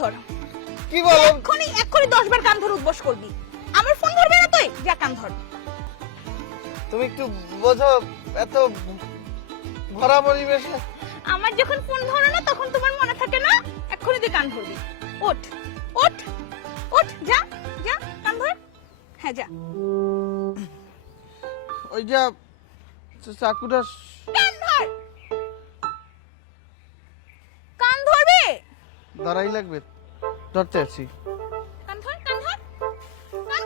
ধর। কি বলো? এক্ষুনি এক্ষুনি দশ বার কান ধরে উদ্বস করবি। আমার ফোন ধরবি না তুই? যা কান ধর। তুমি একটু বোঝো এত ভরা পরিবেশে। আমার যখন ফোন ধরে না তখন তোমার মনে থাকে না? এক্ষুনি তুই কান ধরবি। ওঠ ওঠ ওঠ যা যা কান ধর। হ্যাঁ যা। ওই যা চাকুটা ধরাই লাগবে ধরতে আছি কান ধর কান ধর কান